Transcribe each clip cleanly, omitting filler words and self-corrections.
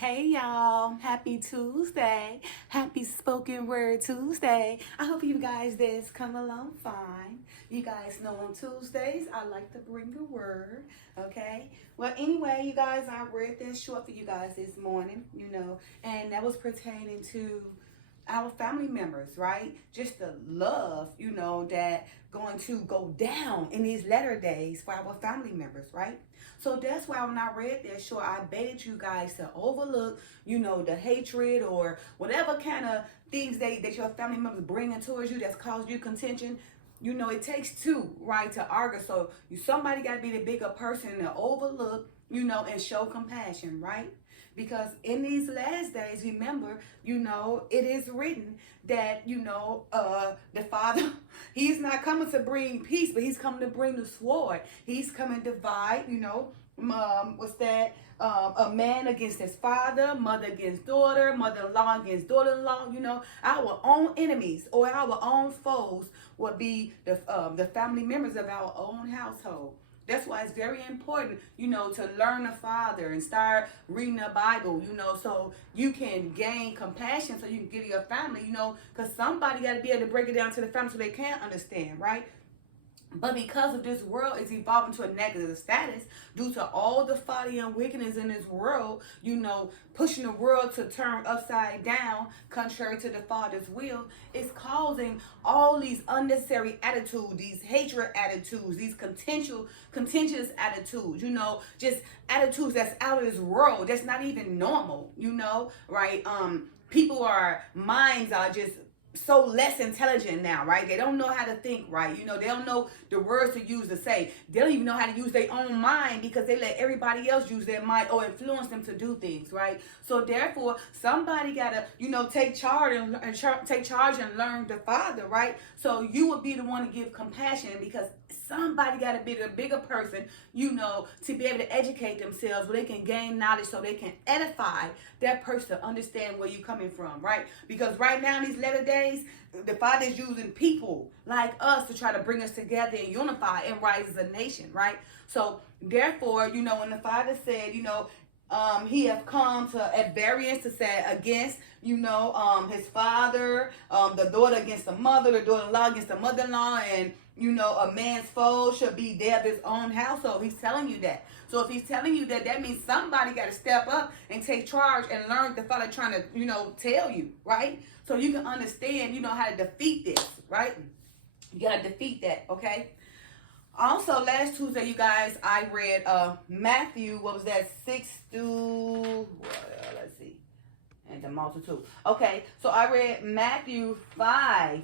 Hey y'all, happy Tuesday. Happy spoken word Tuesday. I hope you guys this come along fine. You guys know on Tuesdays I like to bring a word, okay? Well, anyway, you guys, I read this short for you guys this morning, and that was pertaining to our family members, right? Just the love, that going to go down in these latter days for our family members, right? So that's why when I read that short, I begged you guys to overlook, the hatred or whatever kind of things that your family members bringing towards you that's caused you contention. It takes two, right, to argue. So somebody got to be the bigger person to overlook, and show compassion, right? Because in these last days, remember, it is written that, the Father, he's not coming to bring peace, but he's coming to bring the sword. He's coming to divide, what's that? A man against his father, mother against daughter, mother-in-law against daughter-in-law. Our own enemies or our own foes would be the family members of our own household. That's why it's very important, to learn the Father and start reading the Bible, so you can gain compassion, so you can give your family, because somebody got to be able to break it down to the family so they can understand, right? But because of this world is evolving to a negative status due to all the folly and wickedness in this world, pushing the world to turn upside down, contrary to the Father's will, it's causing all these unnecessary attitudes, these hatred attitudes, these contentious attitudes, just attitudes that's out of this world, that's not even normal, right? People minds are just so less intelligent now, right? They don't know how to think right. They don't know the words to use to say. They don't even know how to use their own mind because they let everybody else use their mind or influence them to do things, right? So therefore, somebody gotta, take charge and learn the Father, right? So you would be the one to give compassion because somebody gotta be the bigger person, to be able to educate themselves where they can gain knowledge so they can edify that person to understand where you're coming from, right? Because right now in these latter days, the Father is using people like us to try to bring us together and unify and rise as a nation, right? So therefore, when the Father said, he have come to at variance to say against, his father, the daughter against the mother, the daughter-in-law against the mother-in-law, and a man's foe should be there of his own household. He's telling you that. So if he's telling you that, that means somebody got to step up and take charge and learn the Father trying to, tell you, right? So you can understand, how to defeat this, right? You got to defeat that, okay? Also, last Tuesday, you guys, I read Matthew, what was that, 6 through, let's see, and the multitude. Okay, so I read Matthew 5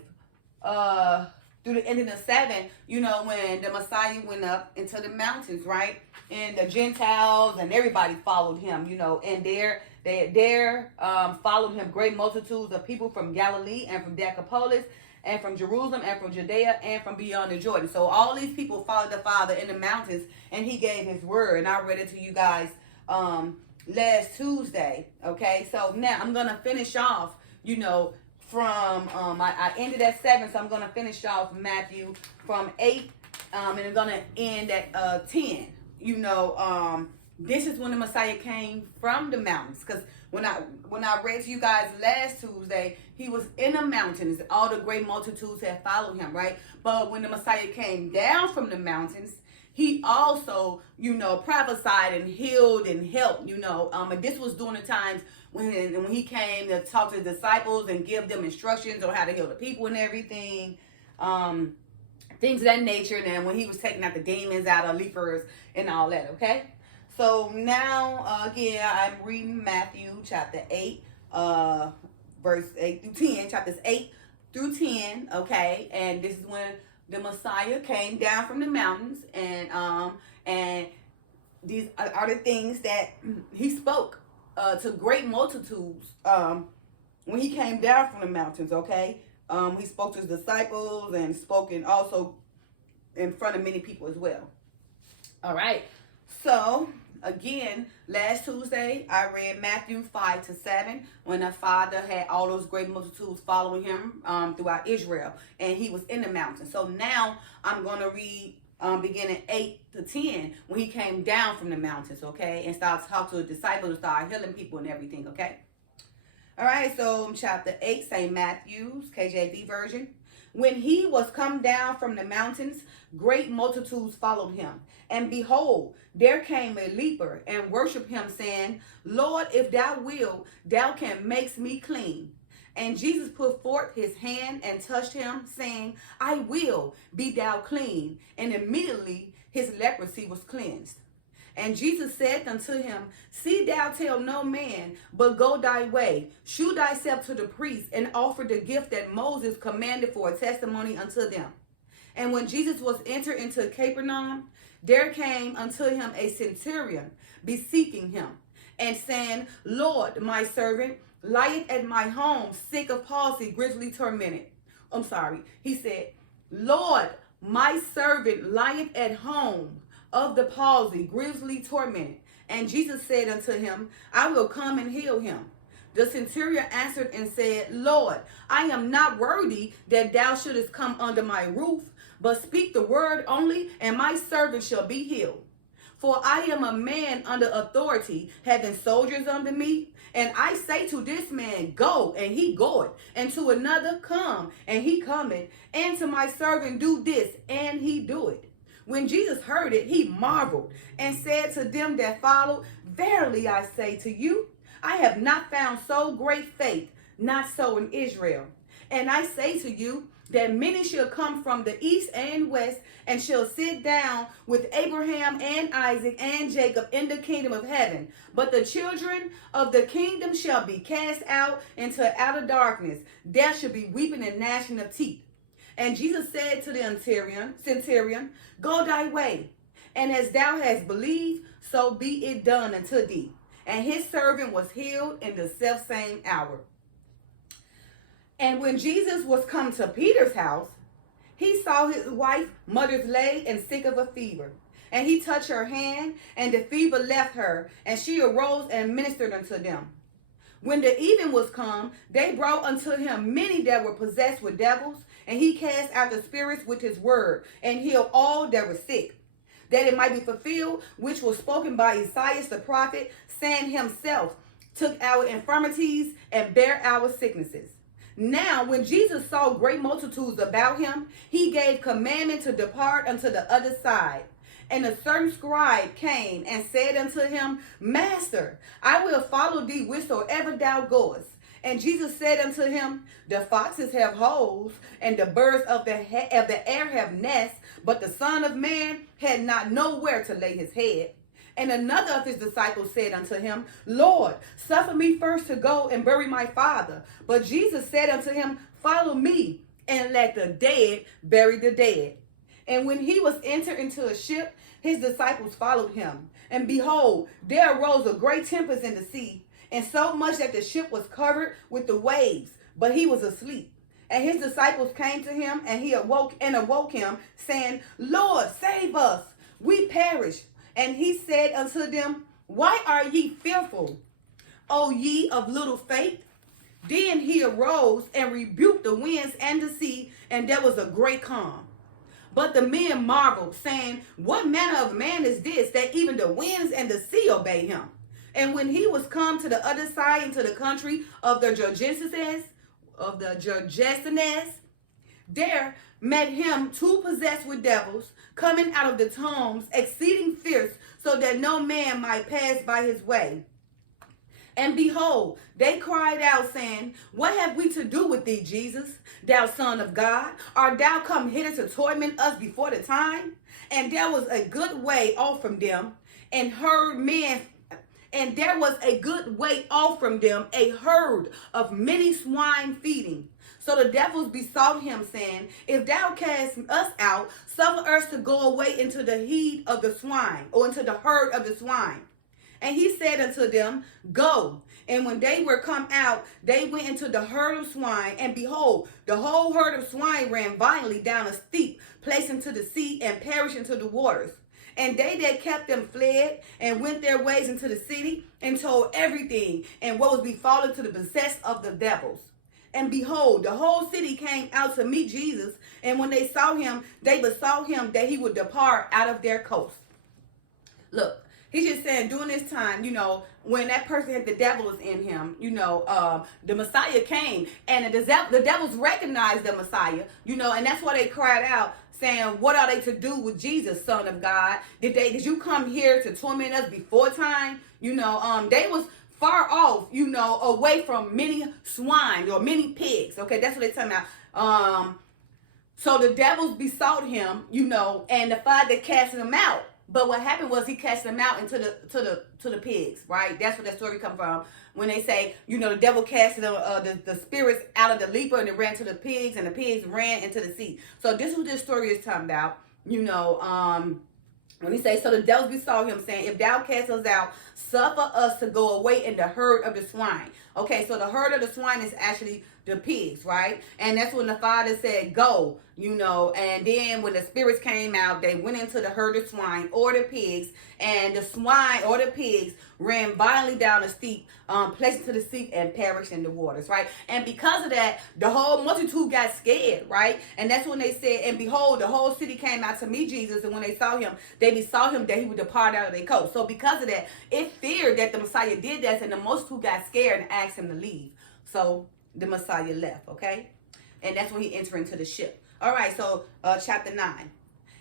through the end of the 7, when the Messiah went up into the mountains, right? And the Gentiles and everybody followed him, and there followed him great multitudes of people from Galilee and from Decapolis and from Jerusalem and from Judea and from beyond the Jordan. So all these people followed the Father in the mountains, and he gave his word. And I read it to you guys last Tuesday. Okay, so now I'm going to finish off, from, I ended at 7, so I'm going to finish off Matthew from 8, and I'm going to end at 10. This is when the Messiah came from the mountains, because when I read to you guys last Tuesday, he was in the mountains. All the great multitudes had followed him, right? But when the Messiah came down from the mountains, he also, prophesied and healed and helped, and this was during the times when he came to talk to the disciples and give them instructions on how to heal the people and everything, things of that nature. And then when he was taking out the demons out of lepers and all that, okay? So now, again, I'm reading Matthew chapter 8, verse 8 through 10, chapters 8 through 10, okay? And this is when the Messiah came down from the mountains, and these are the things that he spoke to great multitudes when he came down from the mountains, okay? He spoke to his disciples and spoken also in front of many people as well. All right, so again, last Tuesday, I read Matthew 5 to 7 when the Father had all those great multitudes following him throughout Israel, and he was in the mountains. So now I'm going to read beginning 8 to 10, when he came down from the mountains, okay, and started talking to the disciples and started healing people and everything, okay. All right, so chapter 8, St. Matthew's, KJV version. When he was come down from the mountains, great multitudes followed him. And behold, there came a leper and worshiped him, saying, Lord, if thou wilt, thou canst make me clean. And Jesus put forth his hand and touched him, saying, I will, be thou clean. And immediately his leprosy was cleansed. And Jesus said unto him, See thou tell no man, but go thy way, shew thyself to the priest, and offer the gift that Moses commanded for a testimony unto them. And when Jesus was entered into Capernaum, there came unto him a centurion, beseeching him, and saying, Lord, my servant lieth at my home, sick of palsy, grievously tormented. He said, Lord, my servant lieth at home of the palsy, grievously tormented. And Jesus said unto him, I will come and heal him. The centurion answered and said, Lord, I am not worthy that thou shouldest come under my roof, but speak the word only, and my servant shall be healed. For I am a man under authority, having soldiers under me. And I say to this man, Go, and he goeth, and to another, Come, and he cometh, and to my servant, Do this, and he doeth. When Jesus heard it, he marveled, and said to them that followed, Verily I say to you, I have not found so great faith, not so in Israel. And I say to you, that many shall come from the east and west, and shall sit down with Abraham and Isaac and Jacob in the kingdom of heaven. But the children of the kingdom shall be cast out into outer darkness. There shall be weeping and gnashing of teeth. And Jesus said to the centurion, Go thy way, and as thou hast believed, so be it done unto thee. And his servant was healed in the selfsame hour. And when Jesus was come to Peter's house, he saw his wife, mother's laid and sick of a fever. And he touched her hand, and the fever left her, and she arose and ministered unto them. When the even was come, they brought unto him many that were possessed with devils, and he cast out the spirits with his word, and healed all that were sick, that it might be fulfilled, which was spoken by Isaiah the prophet, saying, Himself took our infirmities and bare our sicknesses. Now, when Jesus saw great multitudes about him, he gave commandment to depart unto the other side. And a certain scribe came and said unto him, Master, I will follow thee whithersoever thou goest. And Jesus said unto him, The foxes have holes, and the birds of the air have nests, but the Son of Man had not nowhere to lay his head. And another of his disciples said unto him, Lord, suffer me first to go and bury my father. But Jesus said unto him, Follow me, and let the dead bury the dead. And when he was entered into a ship, his disciples followed him. And behold, there arose a great tempest in the sea, and so much that the ship was covered with the waves, but he was asleep. And his disciples came to him, and he awoke him, saying, Lord, save us, we perish. And he said unto them, Why are ye fearful, O ye of little faith? Then he arose and rebuked the winds and the sea, and there was a great calm. But the men marveled, saying, What manner of man is this, that even the winds and the sea obey him? And when he was come to the other side into the country of the Gergesenes, there met him two possessed with devils, coming out of the tombs, exceeding fierce, so that no man might pass by his way. And behold, they cried out, saying, What have we to do with thee, Jesus, thou Son of God? Art thou come hither to torment us before the time? And there was a good way off from them, a herd of many swine feeding. So the devils besought him, saying, If thou cast us out, suffer us to go away into the heat of the swine, or into the herd of the swine. And he said unto them, Go. And when they were come out, they went into the herd of swine, and behold, the whole herd of swine ran violently down a steep place into the sea, and perished into the waters. And they that kept them fled, and went their ways into the city, and told everything, and what was befallen to the possessed of the devils. And behold, the whole city came out to meet Jesus. And when they saw him, they besought him that he would depart out of their coast. Look, he's just saying during this time, when that person had the devils in him, the Messiah came, and the devils recognized the Messiah, and that's why they cried out, saying, what are they to do with Jesus, Son of God? Did you come here to torment us before time? They was far off, away from many swine or many pigs. Okay, that's what they're talking about. So the devils besought him, and the Father cast them out. But what happened was he cast them out into the pigs, right? That's where that story comes from. When they say, the devil cast the spirits out of the leper, and it ran to the pigs, and the pigs ran into the sea. So this is what this story is talking about. When he says, so the devils besought him, saying, if thou cast us out, suffer us to go away in the herd of the swine. Okay, so the herd of the swine is actually the pigs, right? And that's when the Father said, go, and then when the spirits came out, they went into the herd of swine or the pigs, and the swine or the pigs ran violently down the steep place into the sea and perished in the waters, right? And because of that, the whole multitude got scared, right? And that's when they said, and behold, the whole city came out to meet Jesus, and when they saw him, they besought him that he would depart out of their coast. So because of that, it feared that the Messiah did that, and the multitude got scared and asked him to leave. So the Messiah left, okay? And that's when he entered into the ship. All right, so chapter 9.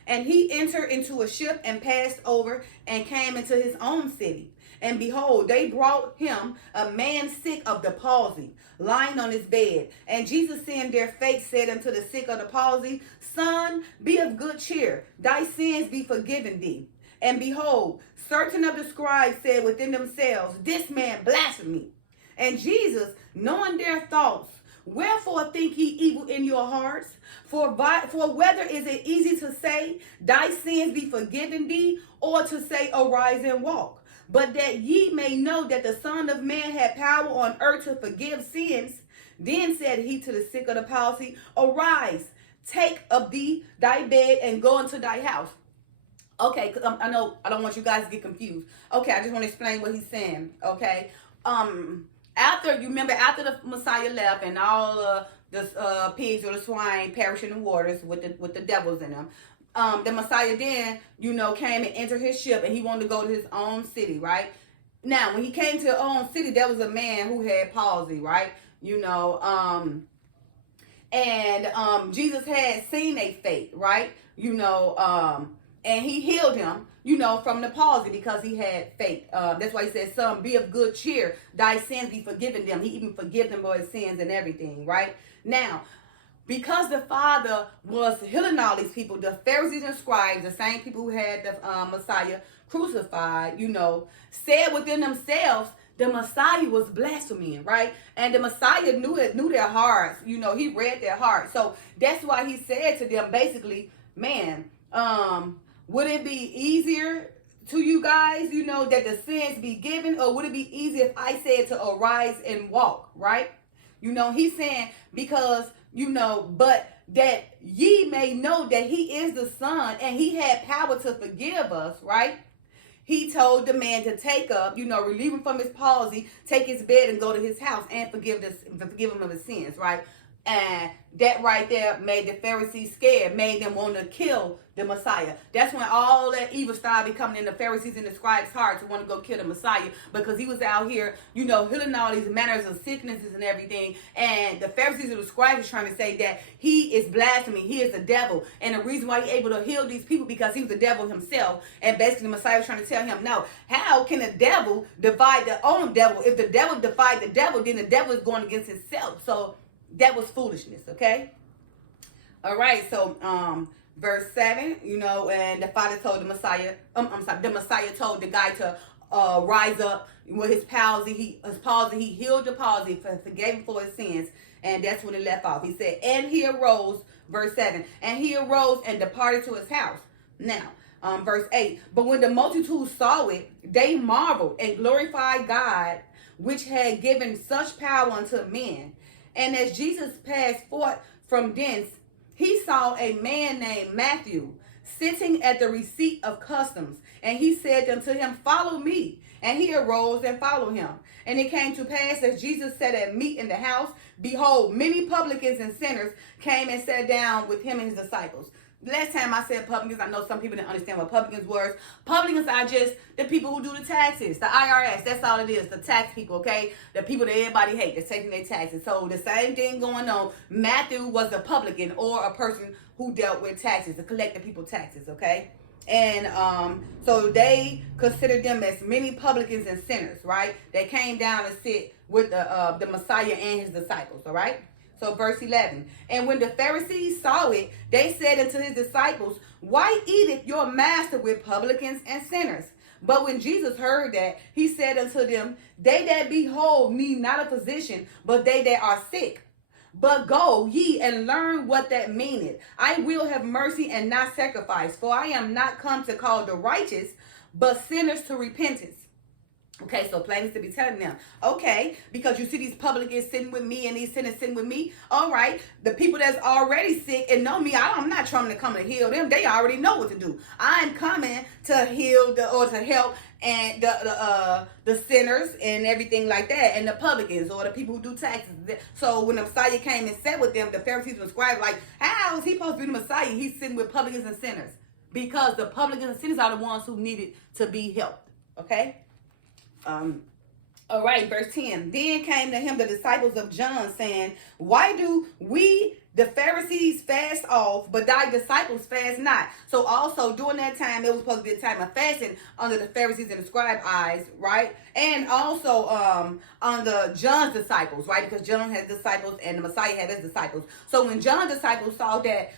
And he entered into a ship and passed over and came into his own city. And behold, they brought him a man sick of the palsy, lying on his bed. And Jesus, seeing their faith, said unto the sick of the palsy, Son, be of good cheer, thy sins be forgiven thee. And behold, certain of the scribes said within themselves, This man blasphemy. And Jesus, knowing their thoughts, wherefore think ye evil in your hearts? For whether is it easy to say, Thy sins be forgiven thee, or to say, Arise and walk? But that ye may know that the Son of Man had power on earth to forgive sins. Then said he to the sick of the palsy, Arise, take up thee thy bed, and go into thy house. Okay, because I know I don't want you guys to get confused. Okay, I just want to explain what he's saying. Okay, after the Messiah left and all the pigs or the swine perished in the waters with the devils in them, the Messiah then, came and entered his ship, and he wanted to go to his own city, right? Now, when he came to his own city, there was a man who had palsy, right? Jesus had seen a faith, right? And he healed him, from the palsy because he had faith. That's why he said, Son, be of good cheer. Thy sins be forgiven them. He even forgive them for his sins and everything, right? Now, because the Father was healing all these people, the Pharisees and scribes, the same people who had the Messiah crucified, said within themselves, the Messiah was blaspheming, right? And the Messiah knew their hearts. He read their hearts. So that's why he said to them, basically, man, would it be easier to you guys, that the sins be given, or would it be easier if I said to arise and walk, right? He's saying because, but that ye may know that he is the Son and he had power to forgive us, right? He told the man to take up, relieve him from his palsy, take his bed and go to his house and forgive him of his sins, right? And that right there made the Pharisees scared, made them want to kill the Messiah. That's when all that evil started becoming in the Pharisees and the scribes' hearts to want to go kill the Messiah, because he was out here, healing all these manners of sicknesses and everything. And the Pharisees and the scribes are trying to say that he is blaspheming, he is the devil. And the reason why he's able to heal these people because he was the devil himself. And basically the Messiah was trying to tell him, no, how can the devil divide their own devil? If the devil divide the devil, then the devil is going against himself. So that was foolishness, okay? All right, so verse 7, and the Father told the Messiah, the Messiah told the guy to rise up with his palsy. He healed the palsy, forgave him for his sins, and that's when it left off. He said, and he arose, verse 7, and he arose and departed to his house. Now, verse 8, but when the multitude saw it, they marveled and glorified God, which had given such power unto men. And as Jesus passed forth from thence, he saw a man named Matthew sitting at the receipt of customs. And he said unto him, Follow me. And he arose and followed him. And it came to pass, as Jesus sat at meat in the house, behold, many publicans and sinners came and sat down with him and his disciples. Last time I said publicans, I know some people didn't understand what publicans were. Publicans are just the people who do the taxes, the IRS. That's all it is, the tax people, okay? The people that everybody hates, that's taking their taxes. So the same thing going on. Matthew was a publican, or a person who dealt with taxes, to collect the people's taxes, okay? And so they considered them as many publicans and sinners, right? They came down and sit with the Messiah and his disciples, all right? So verse 11, and when the Pharisees saw it, they said unto his disciples, why eateth your master with publicans and sinners? But when Jesus heard that, he said unto them, they that be whole need not a physician, but they that are sick. But go ye and learn what that meaneth. I will have mercy and not sacrifice, for I am not come to call the righteous, but sinners to repentance. Okay, so plain is to be telling them, okay, because you see these publicans sitting with me and these sinners sitting with me. All right, the people that's already sick and know me, I'm not trying to come to heal them. They already know what to do. I'm coming to heal or to help and the sinners and everything like that, and the publicans or the people who do taxes. So when the Messiah came and sat with them, the Pharisees and scribes like, how is he supposed to be the Messiah? He's sitting with publicans and sinners, because the publicans and sinners are the ones who needed to be helped. Okay. All right, verse 10. Then came to him the disciples of John, saying, why do we, the Pharisees, fast off, but thy disciples fast not? So also during that time, it was supposed to be a time of fasting under the Pharisees and the scribe eyes, right? And also under John's disciples, right? Because John had disciples and the Messiah had his disciples. So when John's disciples saw that,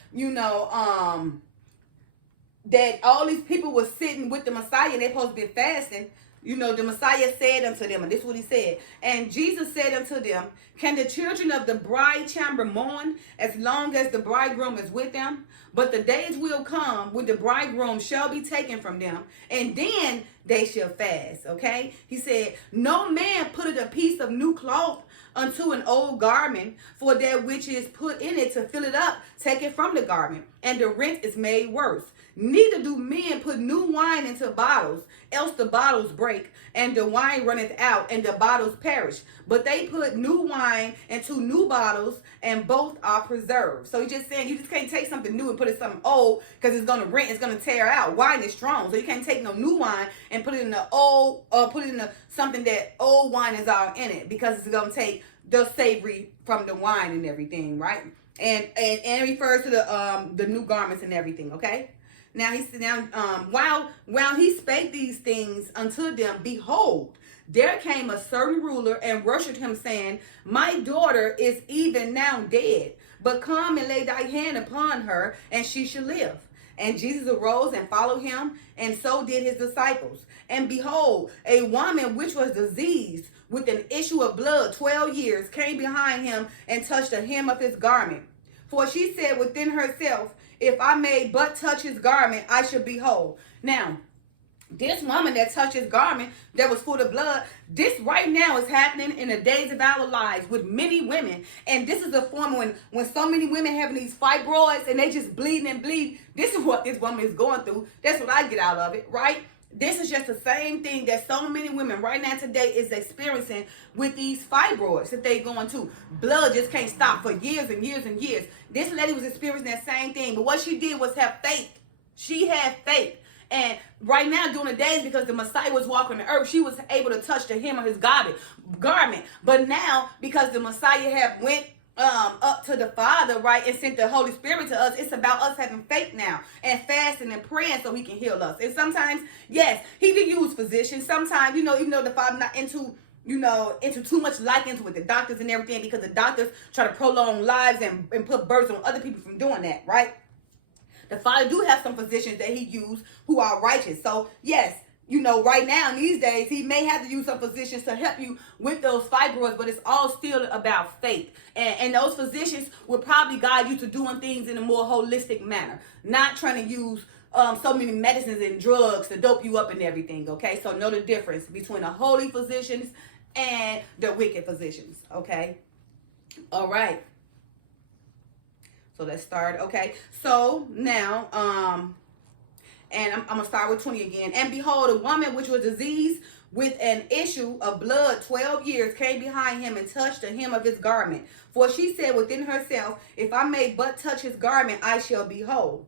that all these people were sitting with the Messiah and they're supposed to be fasting, the Messiah said unto them, and this is what he said, and Jesus said unto them, can the children of the bride chamber mourn as long as the bridegroom is with them? But the days will come when the bridegroom shall be taken from them, and then they shall fast. Okay? He said, no man putteth a piece of new cloth unto an old garment, for that which is put in it to fill it up, take it from the garment, and the rent is made worse. Neither do men put new wine into bottles, else the bottles break, and the wine runneth out, and the bottles perish. But they put new wine into new bottles, and both are preserved. So he's just saying, you just can't take something new and put it in something old, because it's going to rent, it's going to tear out. Wine is strong, so you can't take no new wine and put it in the old, or put it in something that old wine is all in it, because it's going to take the savory from the wine and everything, right? And it refers to the new garments and everything, okay? Now he said, while he spake these things unto them, behold, there came a certain ruler and worshipped him, saying, my daughter is even now dead, but come and lay thy hand upon her, and she shall live. And Jesus arose and followed him, and so did his disciples. And behold, a woman which was diseased with an issue of blood 12 years came behind him and touched the hem of his garment. For she said within herself, if I may but touch his garment, I shall be whole. Now, this woman that touched his garment that was full of blood, this right now is happening in the days of our lives with many women. And this is a form when so many women having these fibroids and they just bleeding and bleed. This is what this woman is going through. That's what I get out of it, right? This is just the same thing that so many women right now today is experiencing with these fibroids that they going to. Blood just can't stop for years and years and years. This lady was experiencing that same thing, but what she did was have faith. She had faith. And right now, during the days, because the Messiah was walking the earth, she was able to touch the hem of his garment. But now, because the Messiah have went up to the Father, right, and sent the Holy Spirit to us, it's about us having faith now and fasting and praying so he can heal us. And sometimes, yes, he did use physicians. Sometimes, even though the Father not into too much likeness with the doctors and everything, because the doctors try to prolong lives and put burdens on other people from doing that, right? The Father do have some physicians that he used who are righteous. So, yes, right now, these days, he may have to use some physicians to help you with those fibroids, but it's all still about faith. And those physicians will probably guide you to doing things in a more holistic manner, not trying to use so many medicines and drugs to dope you up and everything, okay? So know the difference between the holy physicians and the wicked physicians, okay? All right. So let's start, okay? So now, and I'm going to start with 20 again. And behold, a woman which was diseased with an issue of blood 12 years came behind him and touched the hem of his garment. For she said within herself, if I may but touch his garment, I shall be whole.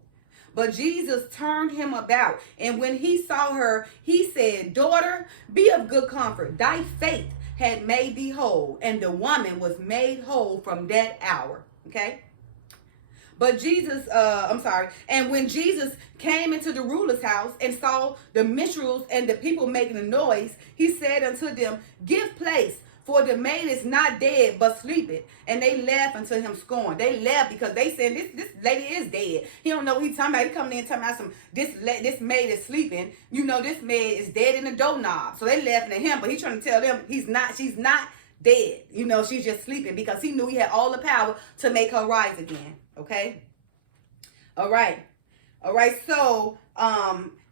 But Jesus turned him about, and when he saw her, he said, daughter, be of good comfort. Thy faith had made thee whole. And the woman was made whole from that hour. Okay? But and when Jesus came into the ruler's house and saw the minstrels and the people making a noise, he said unto them, give place, for the maid is not dead, but sleepeth. And they laughed unto him scorn. They laughed because they said, this lady is dead. He don't know what he's talking about. He coming in talking about this maid is sleeping. You know, this maid is dead in the doorknob. So they laughing at him, but he's trying to tell them she's not dead. You know, she's just sleeping, because he knew he had all the power to make her rise again. Okay? All right. So,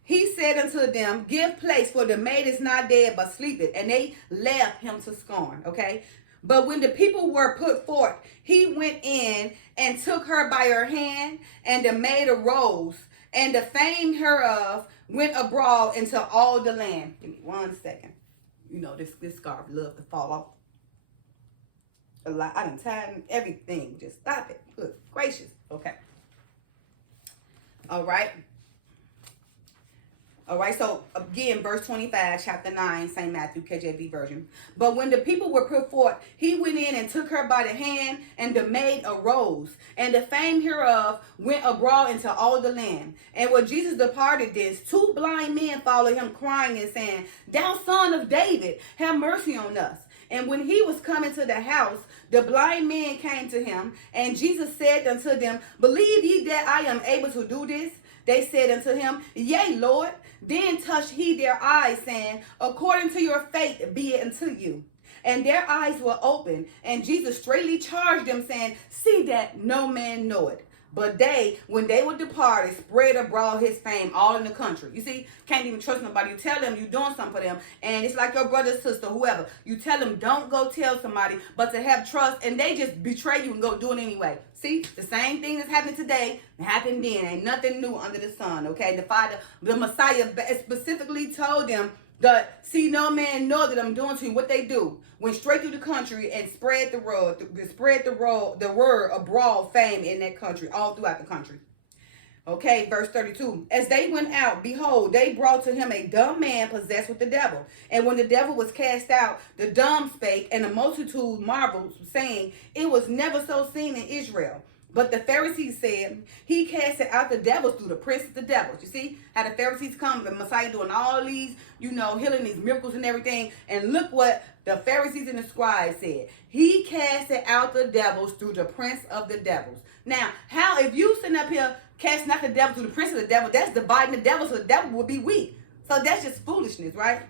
he said unto them, give place, for the maid is not dead, but sleepeth. And they laughed him to scorn. Okay. But when the people were put forth, he went in and took her by her hand, and the maid arose, and the fame hereof went abroad into all the land. Give me 1 second. You know, this scarf love to fall off. A lot. I done tied everything. Just stop it. Good gracious. Okay. All right. So again, verse 25, chapter 9, St. Matthew, KJV version. But when the people were put forth, he went in and took her by the hand, and the maid arose, and the fame hereof went abroad into all the land. And when Jesus departed this, 2 blind men followed him, crying and saying, thou son of David, have mercy on us. And when he was coming to the house, the blind men came to him, and Jesus said unto them, believe ye that I am able to do this? They said unto him, yea, Lord. Then touched he their eyes, saying, according to your faith be it unto you. And their eyes were open, and Jesus straightly charged them, saying, see that no man know it. But they, when they were departed, spread abroad his fame all in the country. You see, can't even trust nobody. You tell them you're doing something for them, and it's like your brother, sister, whoever. You tell them don't go tell somebody, but to have trust, and they just betray you and go do it anyway. See, the same thing that's happening today happened then. Ain't nothing new under the sun, okay? The Messiah specifically told them that, see, no man know that I'm doing to you. What they do? Went straight through the country and spread the word abroad, fame in that country, all throughout the country. Okay, verse 32. As they went out, behold, they brought to him a dumb man possessed with the devil. And when the devil was cast out, the dumb spake, and the multitude marveled, saying, it was never so seen in Israel. But the Pharisees said, he casted out the devils through the prince of the devils. You see how the Pharisees come, the Messiah doing all these, healing these miracles and everything. And look what the Pharisees and the scribes said. He casted out the devils through the prince of the devils. Now, how, if you sitting up here casting out the devil through the prince of the devil, that's dividing the devil, so the devil would be weak. So that's just foolishness, right?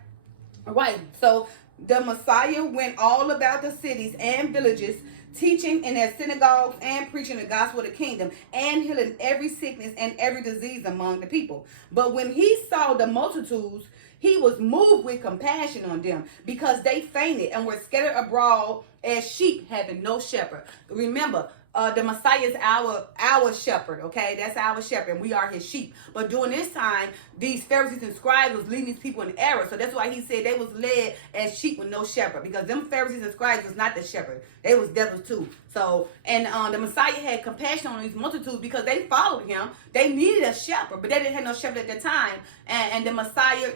All right. So the Messiah went all about the cities and villages, teaching in their synagogues and preaching the gospel of the kingdom, and healing every sickness and every disease among the people. But when he saw the multitudes, he was moved with compassion on them, because they fainted and were scattered abroad as sheep having no shepherd. Remember, the Messiah is our shepherd, okay? That's our shepherd, and we are his sheep. But during this time, these Pharisees and scribes was leading these people in error. So that's why he said they was led as sheep with no shepherd, because them Pharisees and scribes was not the shepherd. They was devils too. So, and the Messiah had compassion on these multitudes because they followed him. They needed a shepherd, but they didn't have no shepherd at the time. And the Messiah,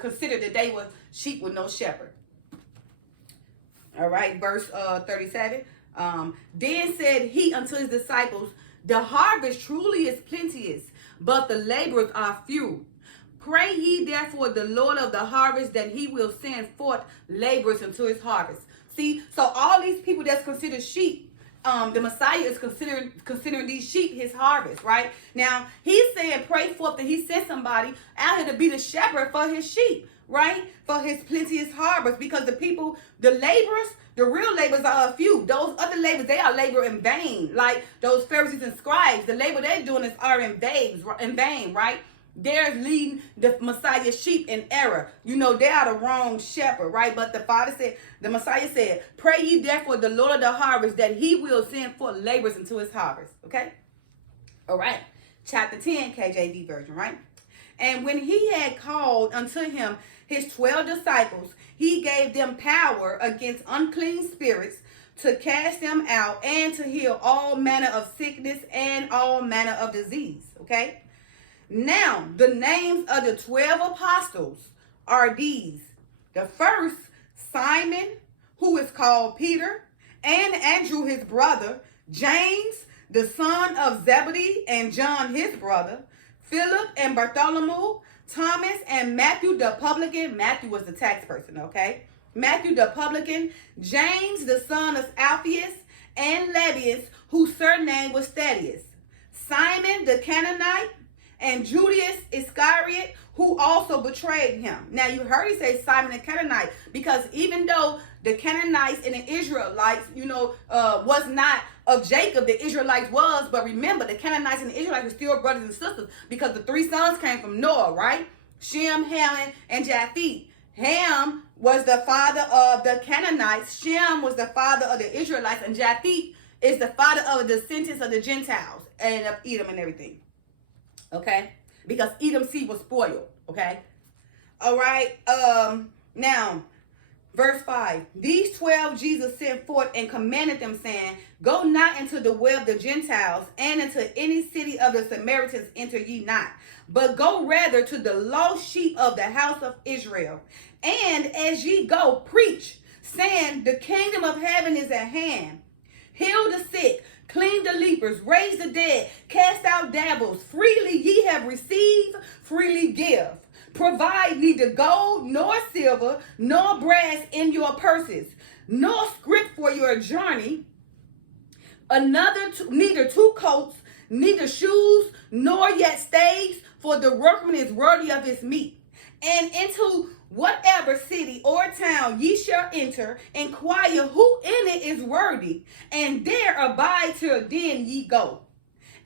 considered that they was sheep with no shepherd. All right, verse 37. Then said he unto his disciples, the harvest truly is plenteous, but the laborers are few. Pray ye therefore the Lord of the harvest that he will send forth laborers into his harvest. See, so all these people that's considered sheep, the Messiah is considering these sheep his harvest, right? Now, he's saying pray forth that he sent somebody out here to be the shepherd for his sheep, right? For his plenteous harvest, because the people, the laborers, the real laborers are a few. Those other laborers, they are labor in vain. Like those Pharisees and scribes, the labor they're doing are in vain, right? They're leading the Messiah's sheep in error. They are the wrong shepherd, right? But the Messiah said, pray ye therefore the Lord of the harvest that he will send forth laborers into his harvest. Okay? All right. Chapter 10, KJV version, right? And when he had called unto him his 12 disciples, he gave them power against unclean spirits to cast them out and to heal all manner of sickness and all manner of disease. Okay? Now, the names of the 12 apostles are these. The first, Simon, who is called Peter, and Andrew his brother, James, the son of Zebedee, and John his brother, Philip and Bartholomew, Thomas and Matthew the publican. Matthew was the tax person, okay? Matthew the publican, James the son of Alphaeus, and Lebbaeus, whose surname was Thaddeus, Simon the Canaanite, and Judas Iscariot, who also betrayed him. Now you heard he say Simon the Canaanite, because even though the Canaanites and the Israelites, was not of Jacob, the Israelites was, but remember, the Canaanites and the Israelites were still brothers and sisters, because the three sons came from Noah, right? Shem, Ham, and Japheth. Ham was the father of the Canaanites. Shem was the father of the Israelites, and Japheth is the father of the descendants of the Gentiles and of Edom and everything. Okay? Because Edom's seed was spoiled. Okay? All right. Now, verse 5. These 12 Jesus sent forth and commanded them, saying, Go not into the way of the Gentiles, and into any city of the Samaritans enter ye not, but go rather to the lost sheep of the house of Israel. And as ye go, preach, saying, The kingdom of heaven is at hand. Heal the sick, clean the lepers, raise the dead, cast out devils. Freely ye have received, freely give. Provide neither gold nor silver nor brass in your purses, nor scrip for your journey, neither two coats, neither shoes, nor yet staves, for the workman is worthy of his meat. And into whatever city or town ye shall enter, inquire who in it is worthy, and there abide till then ye go.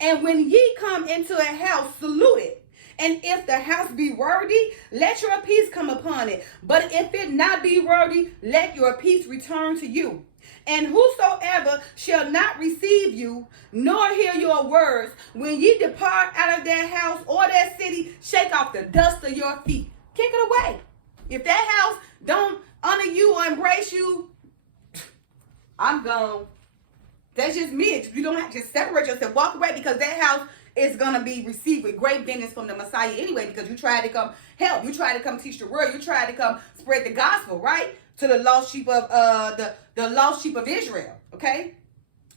And when ye come into a house, salute it. And if the house be worthy, let your peace come upon it. But if it not be worthy, let your peace return to you. And whosoever shall not receive you, nor hear your words, when ye depart out of that house or that city, shake off the dust of your feet. Kick it away. If that house don't honor you or embrace you, I'm gone. That's just me. You don't have to separate yourself. Walk away, because that house is going to be received with great vengeance from the Messiah anyway, because you tried to come help. You tried to come teach the word. You tried to come spread the gospel, right? To the lost sheep of the lost sheep of Israel, okay?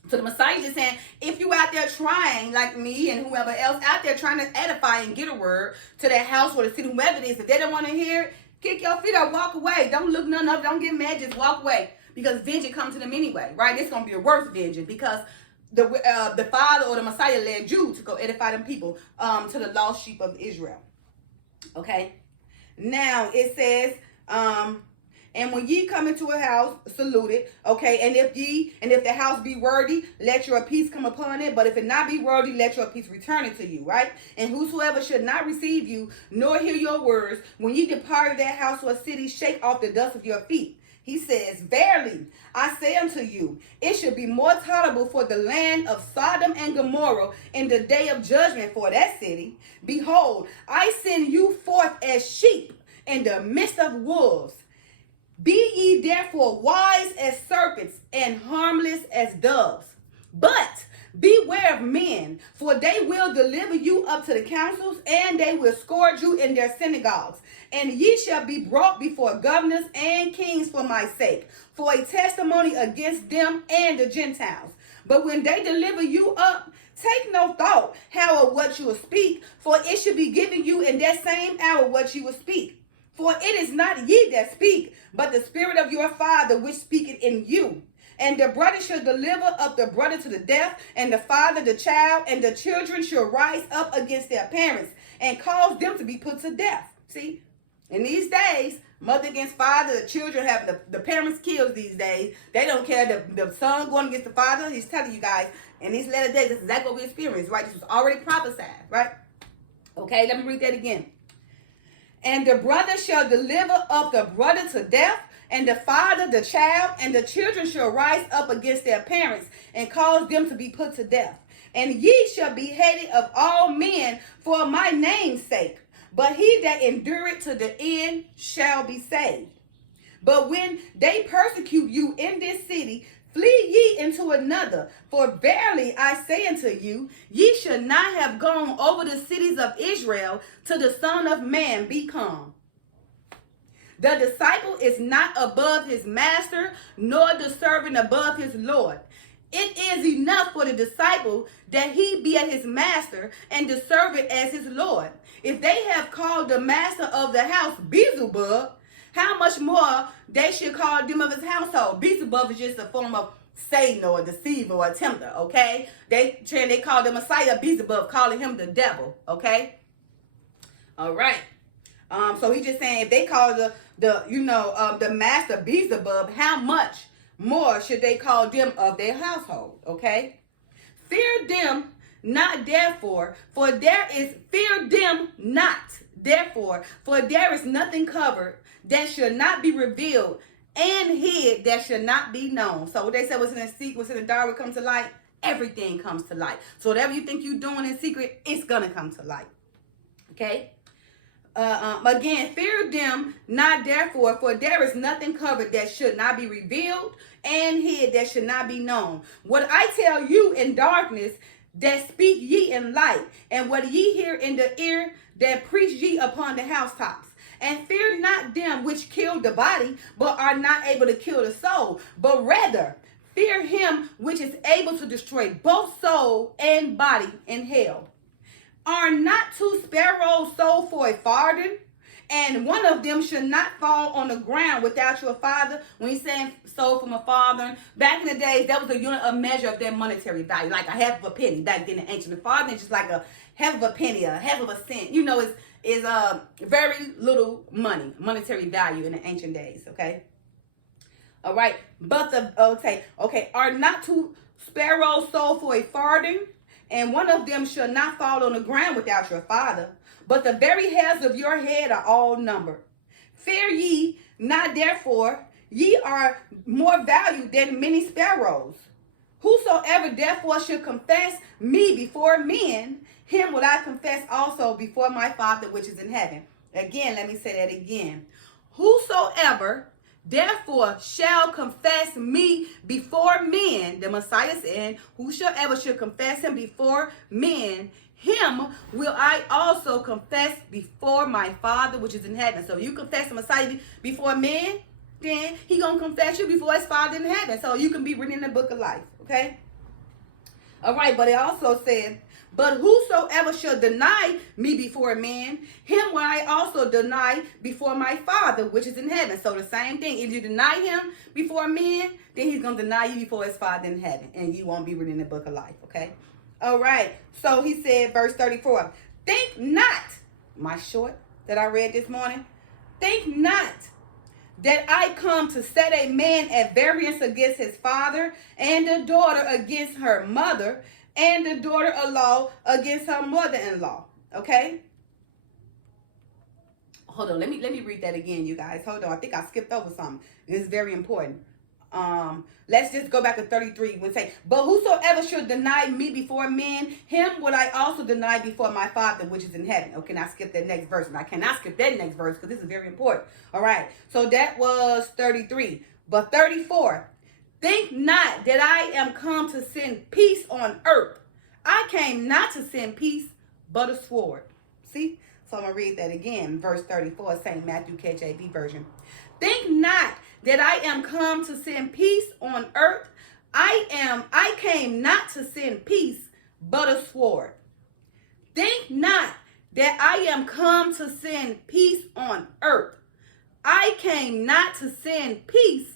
So the Messiah is just saying, if you out there trying, like me and whoever else out there trying to edify and get a word to that house or the city, whoever it is, if they don't want to hear it, kick your feet up, walk away. Don't look none up. Don't get mad. Just walk away, because vengeance comes to them anyway, right? It's going to be a worse vengeance, because the Father or the Messiah led you to go edify them people to the lost sheep of Israel. Okay? Now, it says, and when ye come into a house, salute it. Okay? And if the house be worthy, let your peace come upon it. But if it not be worthy, let your peace return it to you, right? And whosoever should not receive you, nor hear your words, when ye depart of that house or city, shake off the dust of your feet. He says, Verily, I say unto you, it should be more tolerable for the land of Sodom and Gomorrah in the day of judgment for that city. Behold, I send you forth as sheep in the midst of wolves. Be ye therefore wise as serpents and harmless as doves. But beware of men, for they will deliver you up to the councils, and they will scourge you in their synagogues. And ye shall be brought before governors and kings for my sake, for a testimony against them and the Gentiles. But when they deliver you up, take no thought how or what you will speak, for it should be given you in that same hour what you will speak. For it is not ye that speak, but the Spirit of your Father which speaketh in you. And the brother shall deliver up the brother to the death, and the father the child, and the children shall rise up against their parents, and cause them to be put to death. See, in these days, mother against father, the children have the parents killed these days. They don't care. The son going against the father. He's telling you guys, in these latter days, this is exactly what we experience, right? This was already prophesied, right? Okay, let me read that again. And the brother shall deliver up the brother to death, and the father the child, and the children shall rise up against their parents, and cause them to be put to death. And ye shall be hated of all men for my name's sake. but he that endureth to the end shall be saved. But when they persecute you in this city, flee ye into another. For verily I say unto you, ye should not have gone over the cities of Israel till the Son of Man be come. The disciple is not above his master, nor the servant above his Lord. It is enough for the disciple that he be at his master, and the servant as his Lord. If they have called the master of the house Beelzebub, how much more they should call them of his household. Beelzebub is just a form of Satan or deceiver or tempter, okay? They call the Messiah Beelzebub, calling him the devil, okay? All right. So he's just saying if they call the master Beelzebub, how much more should they call them of their household, okay? Fear them not therefore, for there is nothing covered that should not be revealed, and hid that should not be known. So what they said was in the secret, what's in the dark will come to light. Everything comes to light. So whatever you think you're doing in secret, it's gonna come to light. Okay. Again, fear them not therefore, for there is nothing covered that should not be revealed, and hid that should not be known. What I tell you in darkness, that speak ye in light, and what ye hear in the ear, that preach ye upon the housetops. And fear not them which kill the body, but are not able to kill the soul, but rather fear him which is able to destroy both soul and body in hell. Are not two sparrows sold for a farthing, and one of them should not fall on the ground without your father? When he's saying sold from a farthing, back in the days, that was a unit of measure of their monetary value, like a half of a penny back then in ancient. The farthing is just like a half of a penny, a half of a cent. You know, is very little money, monetary value in the ancient days, okay? All right, but are not two sparrows sold for a farthing, and one of them shall not fall on the ground without your father? But the very hairs of your head are all numbered. Fear ye not therefore, ye are more valued than many sparrows. Whosoever therefore should confess me before men, him will I confess also before my Father which is in heaven. Again, let me say that again. Whosoever therefore shall confess me before men, the Messiah said, whosoever should confess him before men, him will I also confess before my Father which is in heaven. So you confess the Messiah before men, then he gonna confess you before his Father in heaven. So you can be written in the book of life, okay? All right, but it also said, but whosoever shall deny me before men, him will I also deny before my Father which is in heaven. So the same thing. If you deny him before men, then he's going to deny you before his Father in heaven. And you won't be written in the book of life. Okay? All right. So he said, verse 34. Think not, my short that I read this morning. Think not that I come to set a man at variance against his father, and a daughter against her mother, and the daughter-in-law against her mother-in-law. Okay? Hold on. Let me read that again, you guys. Hold on. I think I skipped over something. It's very important. Let's just go back to 33 and say, but whosoever should deny me before men, him will I also deny before my Father which is in heaven. Okay, now skip that next verse. And I cannot skip that next verse because this is very important. All right. So that was 33. But 34. Think not that I am come to send peace on earth. I came not to send peace, but a sword. See? So I'm going to read that again. Verse 34, St. Matthew KJV version. Think not that I am come to send peace on earth. I came not to send peace, but a sword. Think not that I am come to send peace on earth. I came not to send peace,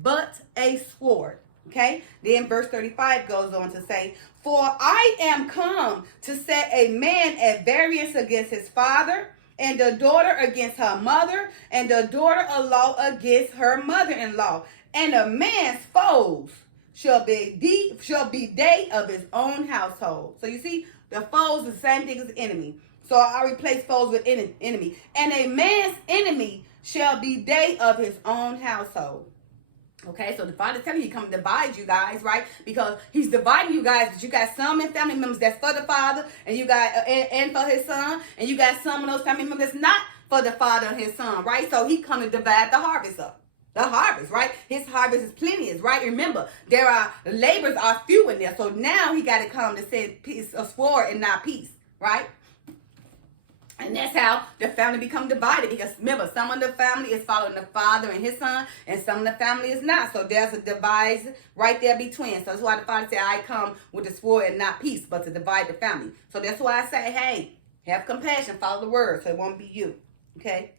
but a sword. Okay? Then verse 35 goes on to say, for I am come to set a man at variance against his father, and the daughter against her mother, and the daughter-in-law against her mother-in-law. And a man's foes shall be they of his own household. So you see, the foes is the same thing as enemy. So I replace foes with enemy. And a man's enemy shall be they of his own household. Okay, so the Father's telling you, he come to divide you guys, right? Because he's dividing you guys. But you got some in family members that's for the Father, and you got and for his Son, and you got some of those family members that's not for the Father and his Son, right? So he come to divide the harvest up. The harvest, right? His harvest is plenteous, right? Remember, labors are few in there. So now he got to come to say peace, a sword and not peace, right? And that's how the family become divided, because remember, some of the family is following the Father and his Son, and some of the family is not. So there's a divide right there between. So that's why the Father said, I come with the sword and not peace, but to divide the family. So that's why I say, hey, have compassion, follow the word, so it won't be you. Okay?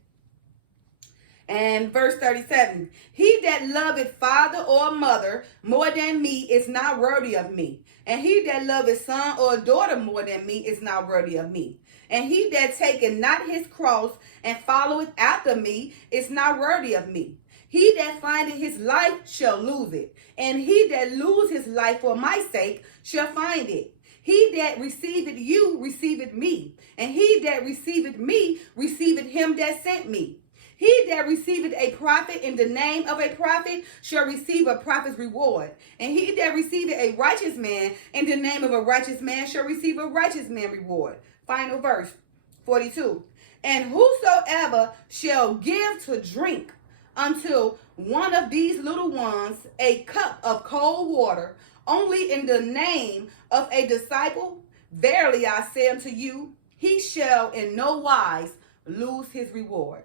And verse 37, he that loveth father or mother more than me is not worthy of me. And he that loveth son or daughter more than me is not worthy of me. And he that taketh not his cross and followeth after me is not worthy of me. He that findeth his life shall lose it. And he that lose his life for my sake shall find it. He that receiveth you receiveth me. And he that receiveth me receiveth him that sent me. He that receiveth a prophet in the name of a prophet shall receive a prophet's reward. And he that receiveth a righteous man in the name of a righteous man shall receive a righteous man reward. Final verse, 42. And whosoever shall give to drink unto one of these little ones a cup of cold water, only in the name of a disciple, verily I say unto you, he shall in no wise lose his reward.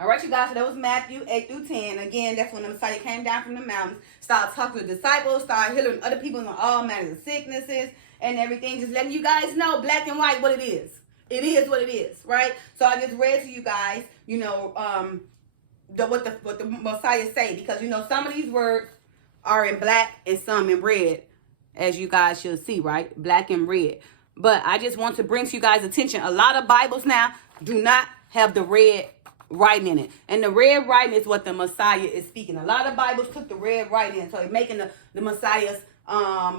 All right, you guys, so that was Matthew 8 through 10. Again, that's when the Messiah came down from the mountains, started talking to the disciples, started healing other people on all manners of sicknesses and everything. Just letting you guys know, black and white, what it is. It is what it is, right? So I just read to you guys, what the Messiah say, because, some of these words are in black and some in red, as you guys should see, right? Black and red. But I just want to bring to you guys' attention, a lot of Bibles now do not have the red writing in it. And the red writing is what the Messiah is speaking. A lot of Bibles took the red writing in, so it's making the Messiah's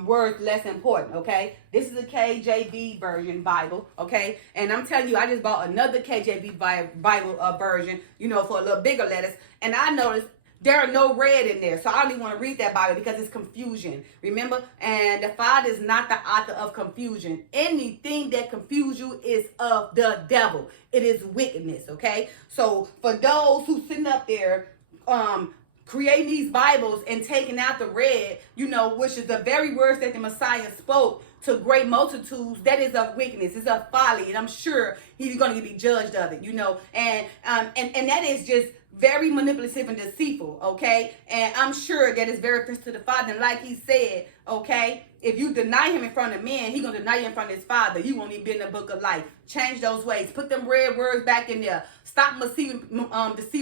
words less important, okay? This is a KJV version Bible, okay? And I'm telling you, I just bought another KJV Bible version, for a little bigger letters. And I noticed there are no red in there. So I don't even want to read that Bible because it's confusion. Remember? And the Father is not the author of confusion. Anything that confuses you is of the devil. It is wickedness, okay? So for those who sitting up there creating these Bibles and taking out the red, which is the very words that the Messiah spoke to great multitudes, that is of wickedness. It's of folly. And I'm sure he's going to be judged of it, And that is just very manipulative and deceitful, okay? And I'm sure that it's very offensive to the Father. And like he said, okay, if you deny him in front of men, he's going to deny you in front of his Father. You won't even be in the book of life. Change those ways. Put them red words back in there. Stop deceiving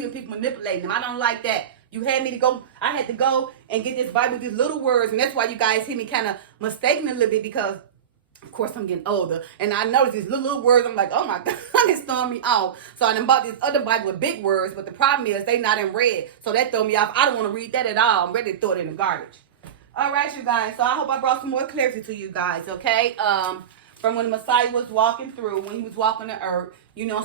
people, manipulating them. I don't like that. You had me to go, I had to go and get this Bible with these little words. And that's why you guys hear me kind of mistaken a little bit, because of course, I'm getting older, and I noticed these little words. I'm like, oh my God, it's throwing me off. So I bought this other Bible with big words, but the problem is they not in red. So that threw me off. I don't want to read that at all. I'm ready to throw it in the garbage. All right, you guys. So I hope I brought some more clarity to you guys, okay? From when the Messiah was walking through, when he was walking the earth,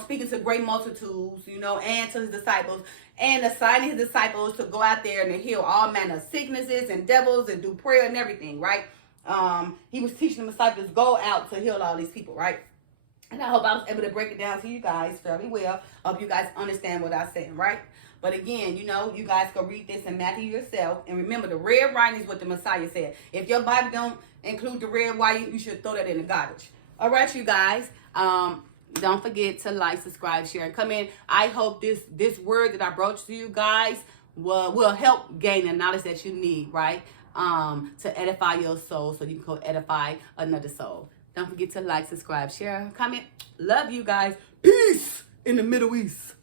speaking to great multitudes, and to his disciples, and assigning his disciples to go out there and to heal all manner of sicknesses and devils and do prayer and everything, right? He was teaching the disciples to go out to heal all these people, right? And I hope I was able to break it down to you guys fairly well. I hope you guys understand what I'm saying, right? But again, you guys can read this in Matthew yourself. And remember, the red writing is what the Messiah said. If your Bible don't include the red writing, you should throw that in the garbage. All right, you guys. Don't forget to like, subscribe, share, and comment. I hope this word that I brought to you guys will help gain the knowledge that you need, right? To edify your soul so you can go edify another soul. Don't forget to like, subscribe, share, comment. Love you guys. Peace in the Middle East.